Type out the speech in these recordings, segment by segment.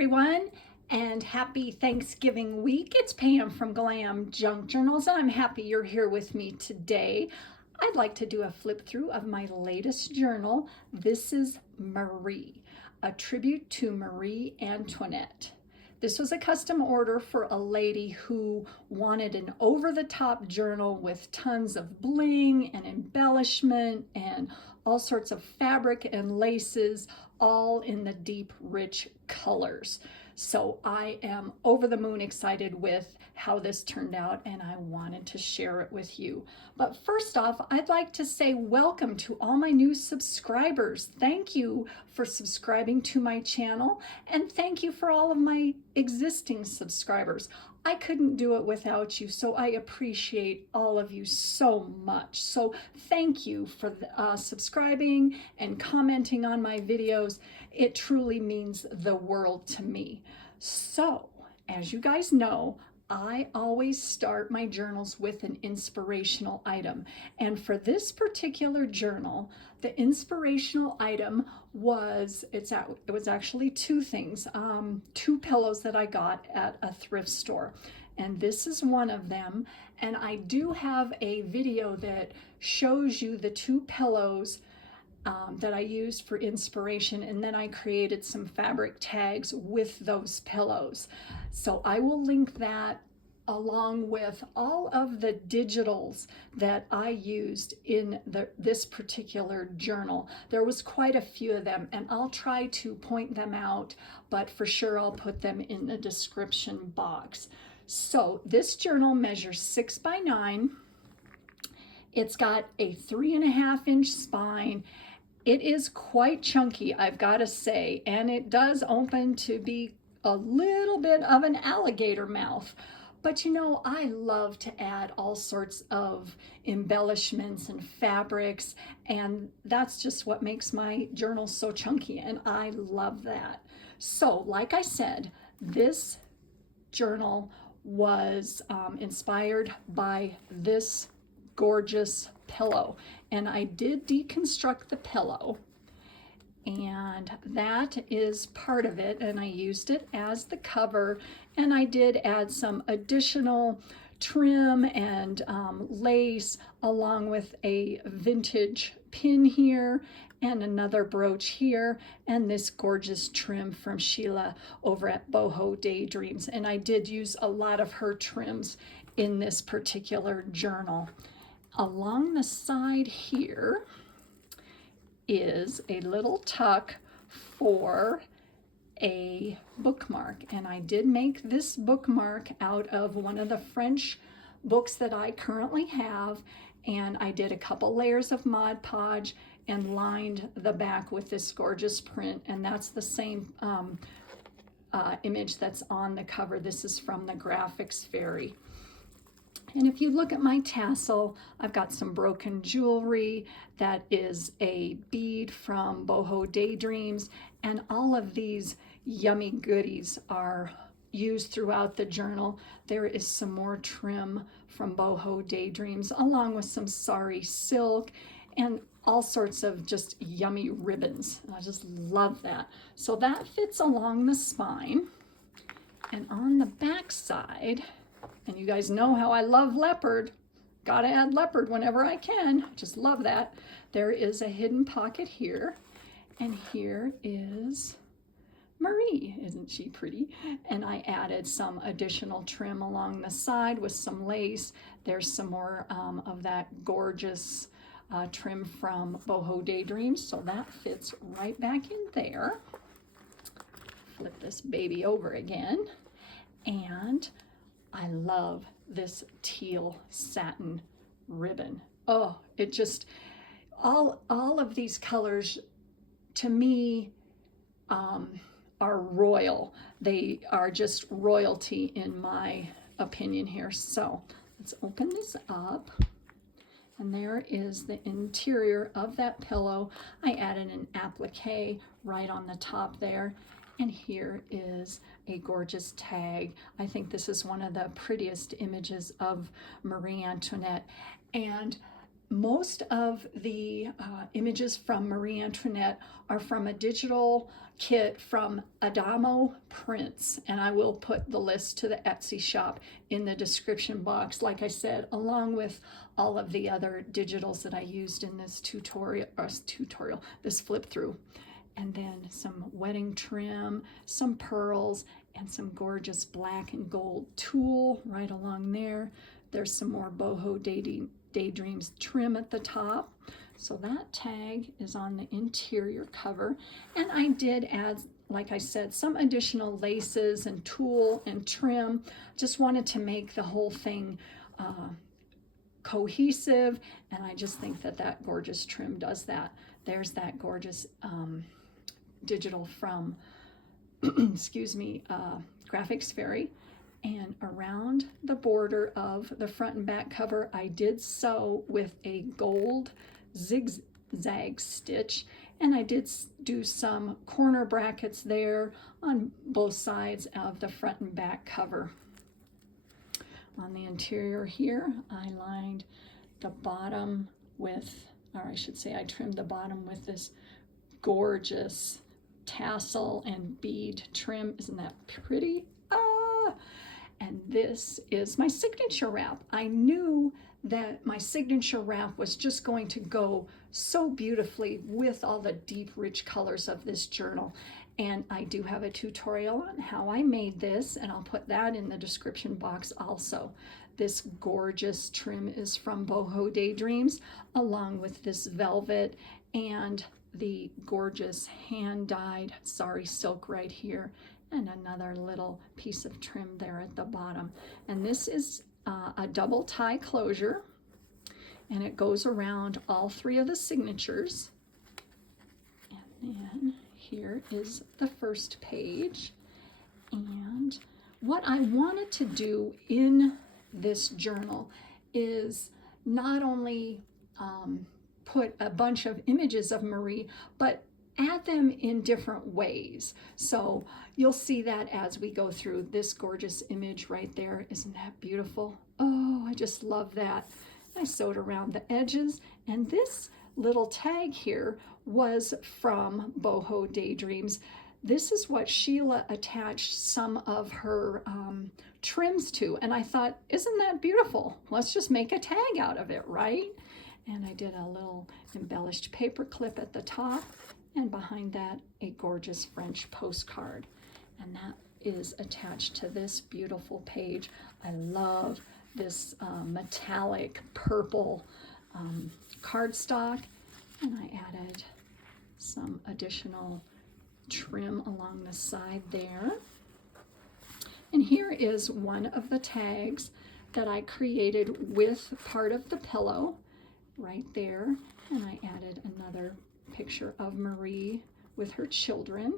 everyone, and happy Thanksgiving week. It's Pam from GlamJunkJournals, and I'm happy you're here with me today. I'd like to do a flip through of my latest journal. This is Marie, a tribute to Marie Antoinette. This was a custom order for a lady who wanted an over-the-top journal with tons of bling and embellishment and all sorts of fabric and laces, all in the deep, rich colors. So I am over the moon excited with how this turned out, and I wanted to share it with you. But first off, I'd like to say welcome to all my new subscribers. Thank you for subscribing to my channel, and thank you for all of my existing subscribers. I couldn't do it without you, so I appreciate all of you so much. So thank you for subscribing and commenting on my videos. It truly means the world to me. So, as you guys know, I always start my journals with an inspirational item. And for this particular journal, the inspirational item was, it was actually two things, two pillows that I got at a thrift store. And this is one of them. And I do have a video that shows you the two pillows that I used for inspiration, and then I created some fabric tags with those pillows. So I will link that along with all of the digitals that I used in this particular journal. There was quite a few of them, and I'll try to point them out, but for sure I'll put them in the description box. So this journal measures 6 by 9. It's got a 3.5 inch spine. It is quite chunky, I've got to say, and it does open to be a little bit of an alligator mouth. But you know, I love to add all sorts of embellishments and fabrics, and that's just what makes my journal so chunky, and I love that. So, like I said, this journal was inspired by this gorgeous pillow, and I did deconstruct the pillow, and that is part of it, and I used it as the cover, and I did add some additional trim and lace along with a vintage pin here and another brooch here and this gorgeous trim from Sheila over at Bohodaydreams, and I did use a lot of her trims in this particular journal. Along the side here is a little tuck for a bookmark, and I did make this bookmark out of one of the French books that I currently have, and I did a couple layers of Mod Podge and lined the back with this gorgeous print, and that's the same image that's on the cover. This is from the Graphics Fairy. And if you look at my tassel, I've got some broken jewelry that is a bead from Bohodaydreams, and all of these yummy goodies are used throughout the journal. There is some more trim from Bohodaydreams, along with some sari silk and all sorts of just yummy ribbons. I just love that. So that fits along the spine. And on the back side, and you guys know how I love leopard. Gotta add leopard whenever I can. Just love that. There is a hidden pocket here. And here is Marie. Isn't she pretty? And I added some additional trim along the side with some lace. There's some more of that gorgeous trim from Bohodaydreams. So that fits right back in there. Flip this baby over again. And I love this teal satin ribbon. Oh, it just, all of these colors to me are royal. They are just royalty in my opinion here. So let's open this up. And there is the interior of that pillow. I added an applique right on the top there. And here is a gorgeous tag. I think this is one of the prettiest images of Marie Antoinette. And most of the images from Marie Antoinette are from a digital kit from Adamo Prints, and I will put the list to the Etsy shop in the description box, like I said, along with all of the other digitals that I used in this tutorial, this flip through. And then some wedding trim, some pearls, and some gorgeous black and gold tulle right along there. There's some more Bohodaydreams trim at the top. So that tag is on the interior cover. And I did add, like I said, some additional laces and tulle and trim. Just wanted to make the whole thing cohesive. And I just think that that gorgeous trim does that. There's that gorgeous digital from, excuse me, Graphics Fairy. And around the border of the front and back cover, I did sew with a gold zigzag stitch, and I did do some corner brackets there on both sides of the front and back cover. On the interior here, I lined the bottom with, or I should say I trimmed the bottom with this gorgeous tassel and bead trim. Isn't that pretty? And this is my signature wrap. I knew that my signature wrap was just going to go so beautifully with all the deep, rich colors of this journal. And I do have a tutorial on how I made this, and I'll put that in the description box also. This gorgeous trim is from Bohodaydreams, along with this velvet and the gorgeous hand-dyed sari silk right here, and another little piece of trim there at the bottom. And this is a double tie closure, and it goes around all three of the signatures. And then here is the first page. And what I wanted to do in this journal is not only put a bunch of images of Marie, but add them in different ways. So you'll see that as we go through this gorgeous image right there. Isn't that beautiful? Oh, I just love that. I sewed around the edges, and this little tag here was from Bohodaydreams. This is what Sheila attached some of her trims to, and I thought, isn't that beautiful? Let's just make a tag out of it, right? And I did a little embellished paper clip at the top, and behind that, a gorgeous French postcard. And that is attached to this beautiful page. I love this metallic purple cardstock. And I added some additional trim along the side there. And here is one of the tags that I created with part of the pillow right there. And I added another picture of Marie with her children,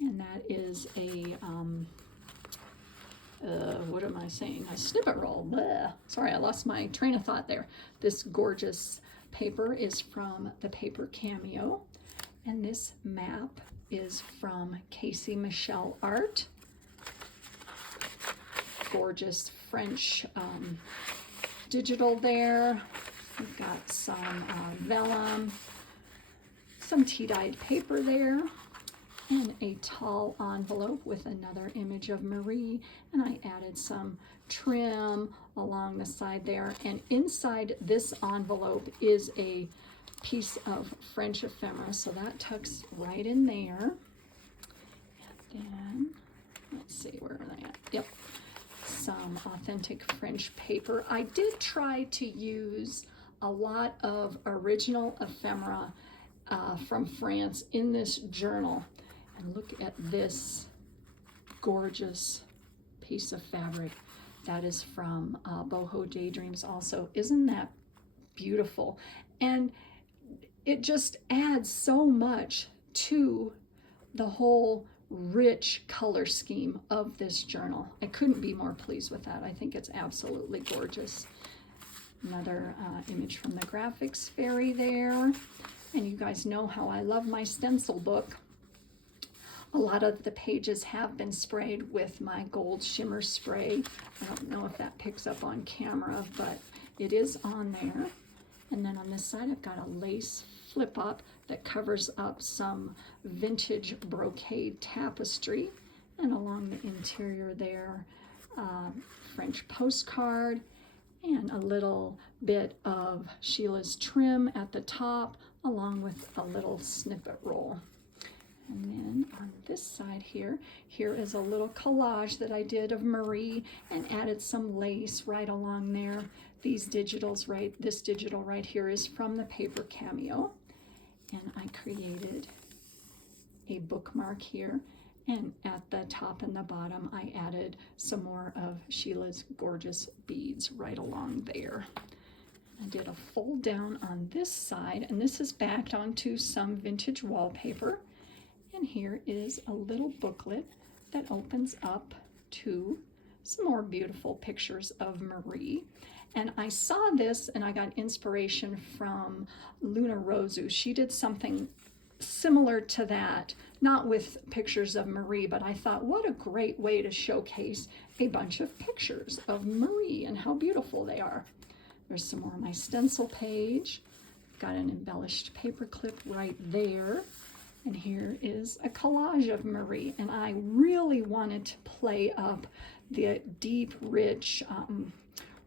and that is a what am I saying? A snippet roll. Bleh. Sorry, I lost my train of thought there. This gorgeous paper is from the paper Cameo, and this map is from CaseyMichelleArt. Gorgeous French digital there. We've got some vellum, some tea-dyed paper there, and a tall envelope with another image of Marie, and I added some trim along the side there. And inside this envelope is a piece of French ephemera, so that tucks right in there. And then, let's see, where are they at? Yep, some authentic French paper. I did try to use a lot of original ephemera from France in this journal. And look at this gorgeous piece of fabric. That is from Bohodaydreams also. Isn't that beautiful? And it just adds so much to the whole rich color scheme of this journal. I couldn't be more pleased with that. I think it's absolutely gorgeous. Another image from the Graphics Fairy there. And you guys know how I love my stencil book. A lot of the pages have been sprayed with my gold shimmer spray. I don't know if that picks up on camera, but it is on there. And then on this side, I've got a lace flip up that covers up some vintage brocade tapestry. And along the interior there, French postcard and a little bit of Sheila's trim at the top, along with a little snippet roll. And then on this side here is a little collage that I did of Marie and added some lace right along there. This digital right here is from the paper cameo. And I created a bookmark here. And at the top and the bottom, I added some more of Sheila's gorgeous beads right along there. I did a fold down on this side, and this is backed onto some vintage wallpaper. And here is a little booklet that opens up to some more beautiful pictures of Marie. And I saw this and I got inspiration from Luna Rosu. She did something similar to that, not with pictures of Marie, but I thought, what a great way to showcase a bunch of pictures of Marie and how beautiful they are. There's some more on my stencil page. Got an embellished paper clip right there. And here is a collage of Marie. And I really wanted to play up the deep, rich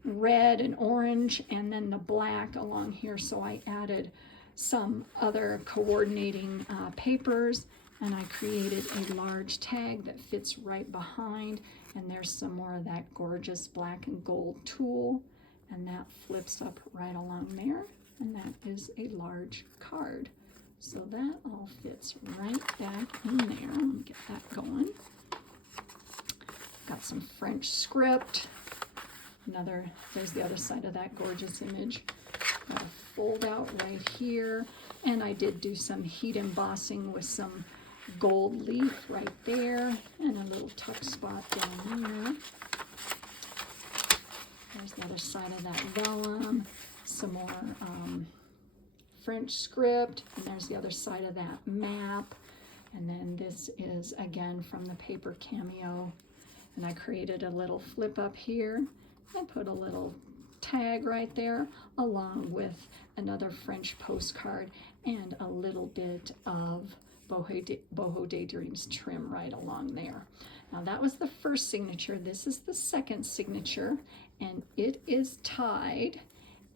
red and orange, and then the black along here. So I added some other coordinating papers, and I created a large tag that fits right behind. And there's some more of that gorgeous black and gold tulle, and that flips up right along there. And that is a large card. So that all fits right back in there. Let me get that going. Got some French script. There's the other side of that gorgeous image. Got a fold out right here. And I did do some heat embossing with some gold leaf right there. And a little tuck spot down there. There's the other side of that vellum. Some more French script, and there's the other side of that map. And then this is again from the paper cameo, and I created a little flip up here. I put a little tag right there along with another French postcard and a little bit of Bohodaydreams trim right along there. Now that was the first signature. This is the second signature, and it is tied.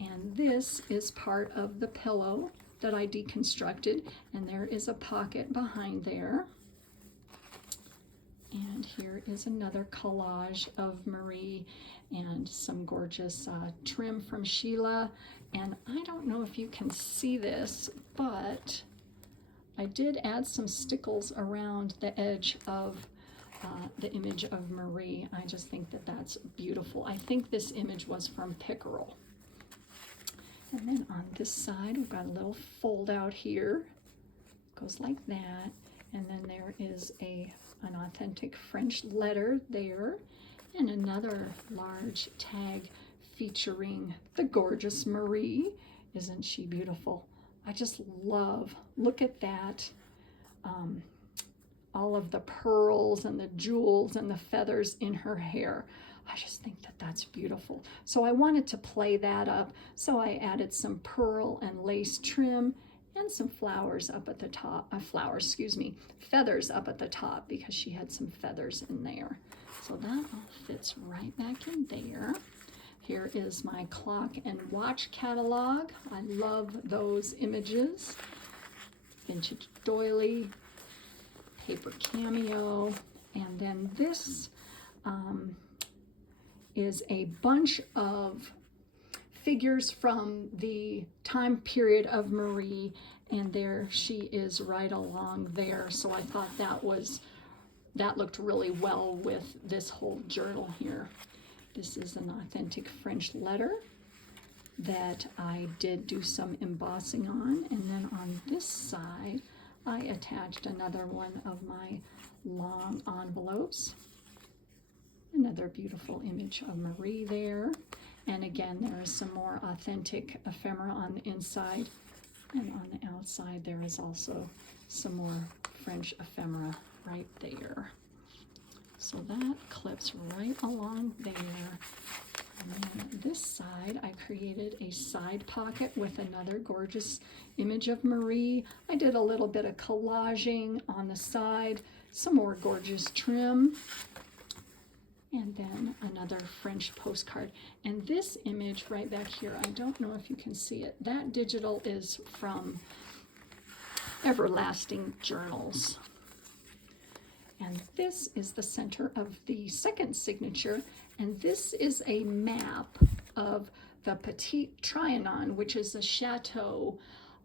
And this is part of the pillow that I deconstructed, and there is a pocket behind there. And here is another collage of Marie and some gorgeous trim from Sheila. And I don't know if you can see this, but I did add some stickles around the edge of the image of Marie. I just think that that's beautiful. I think this image was from Pickerel. And then on this side, we've got a little fold out here. Goes like that. And then there is an authentic French letter there. And another large tag featuring the gorgeous Marie. Isn't she beautiful? I just love, look at that. All of the pearls and the jewels and the feathers in her hair. I just think that that's beautiful. So I wanted to play that up. So I added some pearl and lace trim and some flowers up at the top, feathers up at the top, because she had some feathers in there. So that all fits right back in there. Here is my clock and watch catalog. I love those images. Vintage doily, paper cameo, and then this is a bunch of figures from the time period of Marie, and there she is right along there. So I thought that looked really well with this whole journal here. This is an authentic French letter that I did do some embossing on, and then on this side I attached another one of my long envelopes. Another beautiful image of Marie there. And again, there is some more authentic ephemera on the inside. And on the outside, there is also some more French ephemera right there. So that clips right along there. And then on this side, I created a side pocket with another gorgeous image of Marie. I did a little bit of collaging on the side, some more gorgeous trim, and then another French postcard. And this image right back here, I don't know if you can see it, that digital is from Everlasting Journals. And this is the center of the second signature, and this is a map of the Petit Trianon, which is a chateau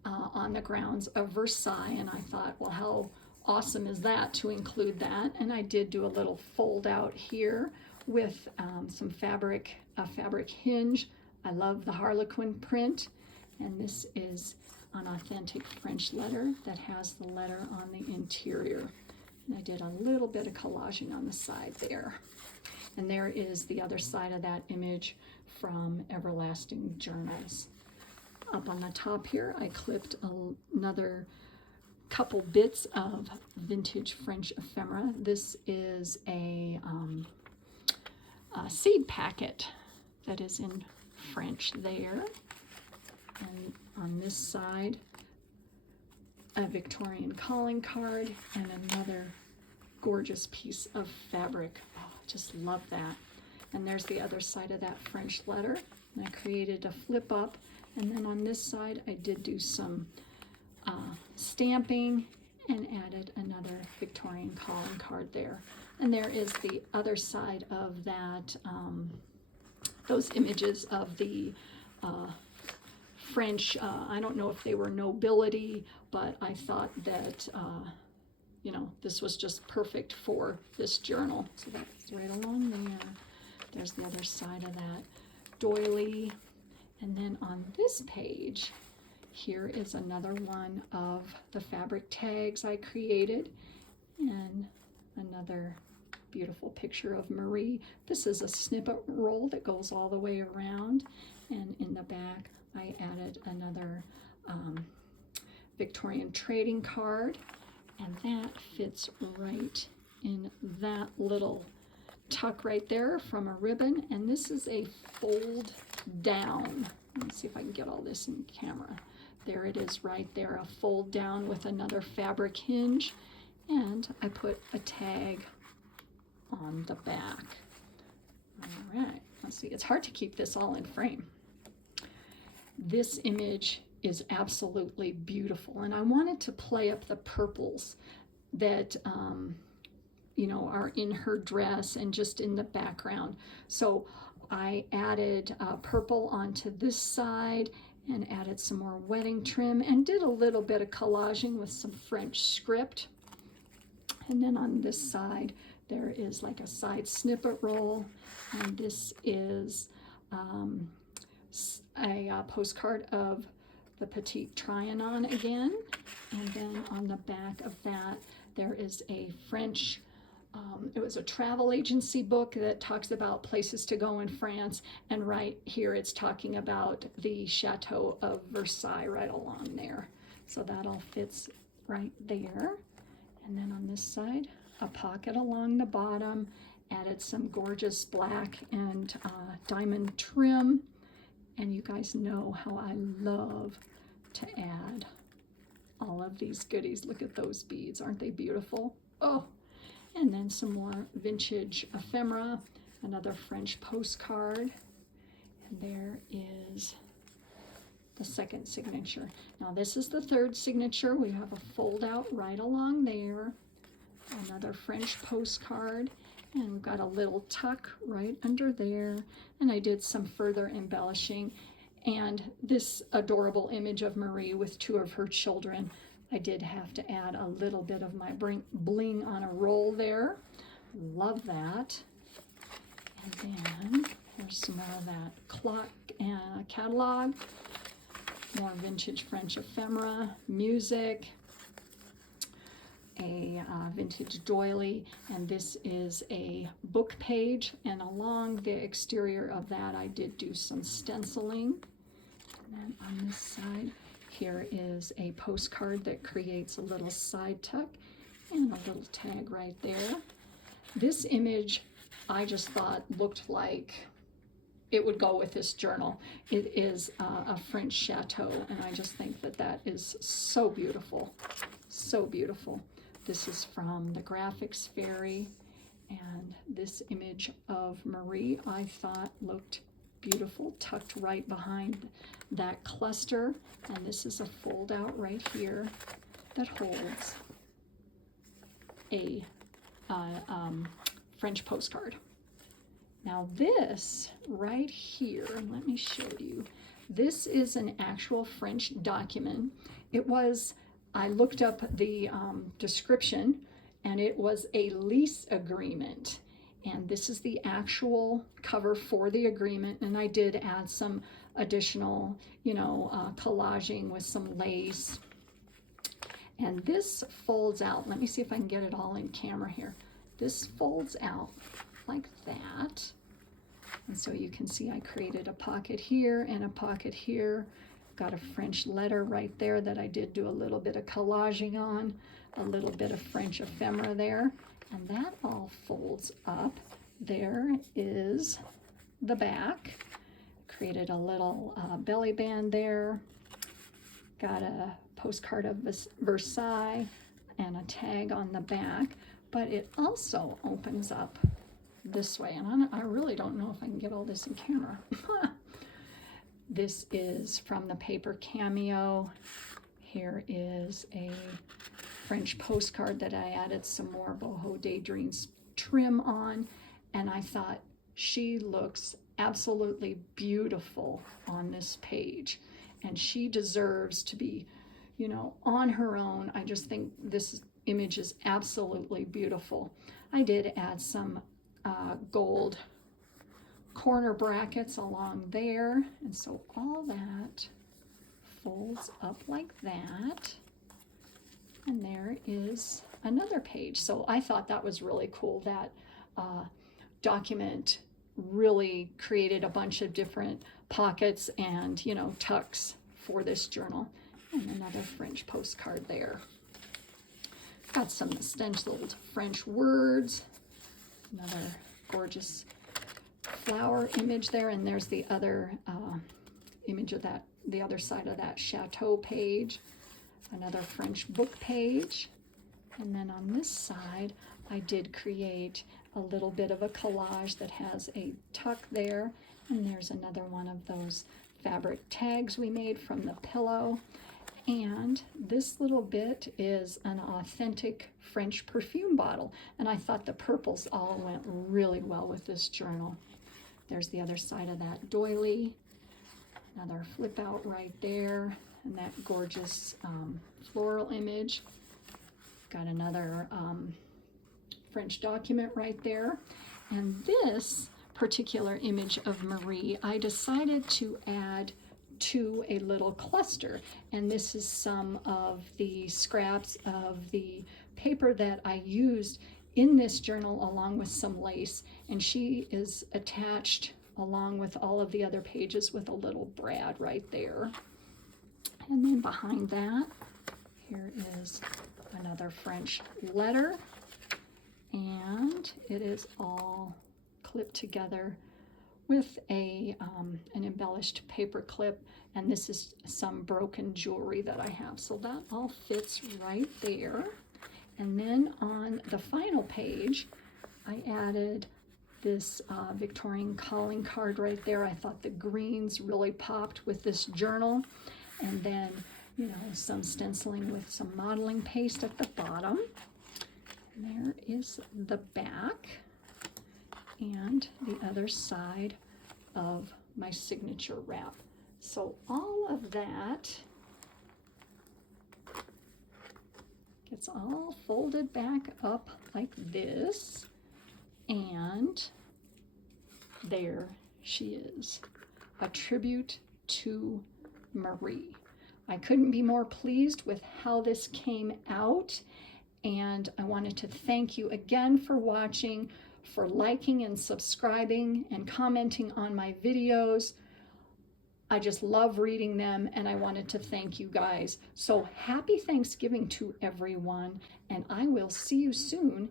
on the grounds of Versailles. And I thought, well, how awesome is that to include that? And I did do a little fold out here with some fabric, a fabric hinge. I love the Harlequin print, and this is an authentic French letter that has the letter on the interior. And I did a little bit of collaging on the side there. And there is the other side of that image from Everlasting Journals. Up on the top here, I clipped another couple bits of vintage French ephemera. This is a seed packet that is in French there. And on this side, a Victorian calling card and another gorgeous piece of fabric. Oh, I just love that. And there's the other side of that French letter. And I created a flip up. And then on this side, I did do some stamping and added another Victorian calling card there. And there is the other side of that, those images of the French, I don't know if they were nobility, but I thought that, you know, this was just perfect for this journal. So that's right along there. There's the other side of that doily. And then on this page, here is another one of the fabric tags I created, and another beautiful picture of Marie. This is a snippet roll that goes all the way around, and in the back I added another Victorian trading card, and that fits right in that little tuck right there from a ribbon. And this is a fold down. Let's see if I can get all this in camera. There it is right there, a fold down with another fabric hinge, and I put a tag on the back. All right, let's see, it's hard to keep this all in frame. This image is absolutely beautiful, and I wanted to play up the purples that you know, are in her dress and just in the background. So I added purple onto this side and added some more wedding trim and did a little bit of collaging with some French script. And then on this side, there is like a side snippet roll, and this is a postcard of the Petit Trianon again. And then on the back of that, there is a French, it was a travel agency book that talks about places to go in France, and right here it's talking about the Chateau of Versailles right along there. So that all fits right there. And then on this side, a pocket along the bottom, added some gorgeous black and diamond trim. And you guys know how I love to add all of these goodies. Look at those beads, aren't they beautiful? Oh, and then some more vintage ephemera, another French postcard, and there is the second signature. Now this is the third signature. We have a fold out right along there, another French postcard, and we've got a little tuck right under there, and I did some further embellishing. And this adorable image of Marie with two of her children, I did have to add a little bit of my bling on a roll there. Love that. And then there's some more of that clock catalog, more vintage French ephemera, music, a vintage doily, and this is a book page, and along the exterior of that I did do some stenciling. And then on this side, here is a postcard that creates a little side tuck and a little tag right there. This image I just thought looked like it would go with this journal. It is a French chateau, and I just think that that is so beautiful, so beautiful. This is from the Graphics Fairy, and this image of Marie I thought looked beautiful, tucked right behind that cluster. And this is a fold out right here that holds a French postcard. Now this right here, let me show you, this is an actual French document. It was, I looked up the description, and it was a lease agreement. And this is the actual cover for the agreement. And I did add some additional, collaging with some lace. And this folds out. Let me see if I can get it all in camera here. This folds out like that. And so you can see I created a pocket here and a pocket here. Got a French letter right there that I did do a little bit of collaging on, a little bit of French ephemera there, and that all folds up. There is the back. Created a little belly band there. Got a postcard of Versailles and a tag on the back, but it also opens up this way, and I really don't know if I can get all this in camera. This is from the paper Cameo. Here is a French postcard that I added some more Bohodaydreams trim on, and I thought she looks absolutely beautiful on this page, and she deserves to be, on her own. I just think this image is absolutely beautiful. I did add some gold corner brackets along there, and so all that folds up like that, and there is another page. So I thought that was really cool. That document really created a bunch of different pockets and tucks for this journal. And another French postcard there. Got some stenciled French words, another gorgeous flower image there, and there's the other image of that, the other side of that chateau page, another French book page. And then on this side I did create a little bit of a collage that has a tuck there, and there's another one of those fabric tags we made from the pillow. And this little bit is an authentic French perfume bottle, and I thought the purples all went really well with this journal. There's the other side of that doily, another flip out right there, and that gorgeous floral image. Got another French document right there. And this particular image of Marie, I decided to add to a little cluster, and this is some of the scraps of the paper that I used in this journal along with some lace, and she is attached along with all of the other pages with a little brad right there. And then behind that, here is another French letter, and it is all clipped together with an embellished paper clip, and this is some broken jewelry that I have. So that all fits right there. And then on the final page, I added this Victorian calling card right there. I thought the greens really popped with this journal. And then, some stenciling with some modeling paste at the bottom. And there is the back and the other side of my signature wrap. So all of that gets all folded back up like this, and there she is, a tribute to Marie. I couldn't be more pleased with how this came out, and I wanted to thank you again for watching, for liking and subscribing and commenting on my videos. I just love reading them, and I wanted to thank you guys. So happy Thanksgiving to everyone, and I will see you soon